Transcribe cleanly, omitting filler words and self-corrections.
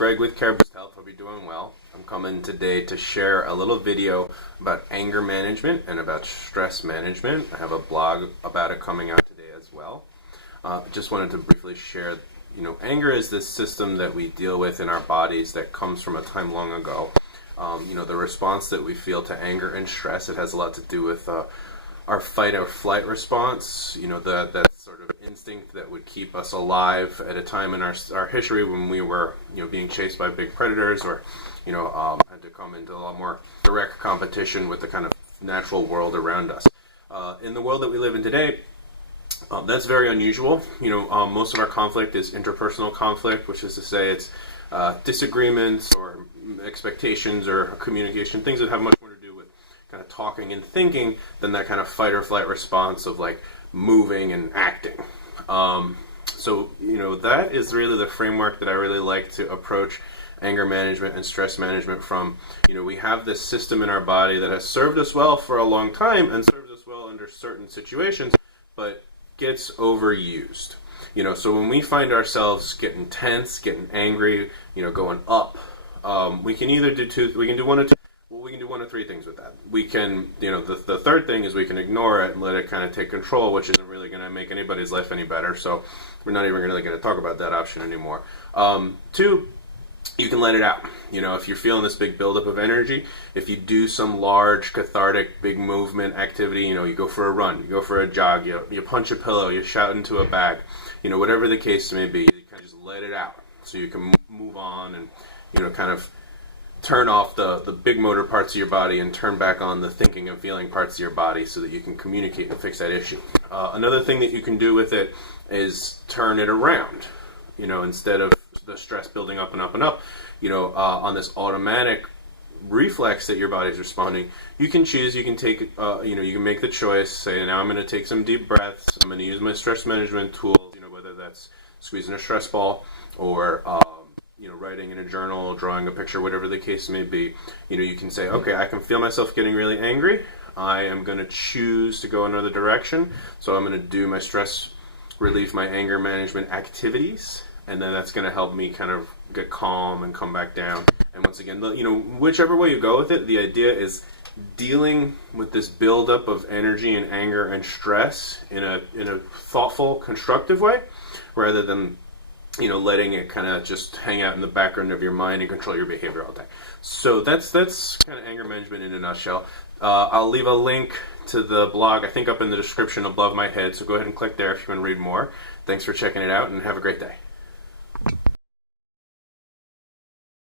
Greg with Care Boost Health. Hope you're doing well. I'm coming today to share a little video about anger management and about stress management. I have a blog about it coming out today as well. Just wanted to briefly share, anger is this system that we deal with in our bodies that comes from a time long ago. The response that we feel to anger and stress, it has a lot to do with our fight or flight response, that sort of instinct that would keep us alive at a time in our history when we were, being chased by big predators or, had to come into a lot more direct competition with the kind of natural world around us. In the world that we live in today, that's very unusual. Most of our conflict is interpersonal conflict, which is to say it's disagreements or expectations or communication, things that have much more to do with kind of talking and thinking than that kind of fight or flight response of like moving and acting. That is really the framework that I really like to approach anger management and stress management from. We have this system in our body that has served us well for a long time and serves us well under certain situations, but gets overused. So when we find ourselves getting tense, getting angry, going up, we can either do one of three things with that. We can, the third thing is we can ignore it and let it kind of take control, which isn't really going to make anybody's life any better. So we're not even really going to talk about that option anymore. Two, you can let it out. If you're feeling this big buildup of energy, if you do some large cathartic big movement activity, you go for a run, you go for a jog, you punch a pillow, you shout into a bag, whatever the case may be, you kind of just let it out so you can move on and, kind of turn off the big motor parts of your body and turn back on the thinking and feeling parts of your body so that you can communicate and fix that issue. Another thing that you can do with it is turn it around. Instead of the stress building up and up and up, on this automatic reflex that your body's responding, you can choose, you can take, you can make the choice, say, now I'm going to take some deep breaths, I'm going to use my stress management tools, whether that's squeezing a stress ball or, writing in a journal, drawing a picture, whatever the case may be. You can say, okay, I can feel myself getting really angry. I am going to choose to go another direction. So I'm going to do my stress relief, my anger management activities. And then that's going to help me kind of get calm and come back down. And once again, whichever way you go with it, the idea is dealing with this buildup of energy and anger and stress in a thoughtful, constructive way, rather than letting it kind of just hang out in the background of your mind and control your behavior all day. So that's kind of anger management in a nutshell. I'll leave a link to the blog, I think up in the description above my head, so go ahead and click there if you want to read more. Thanks for checking it out and have a great day.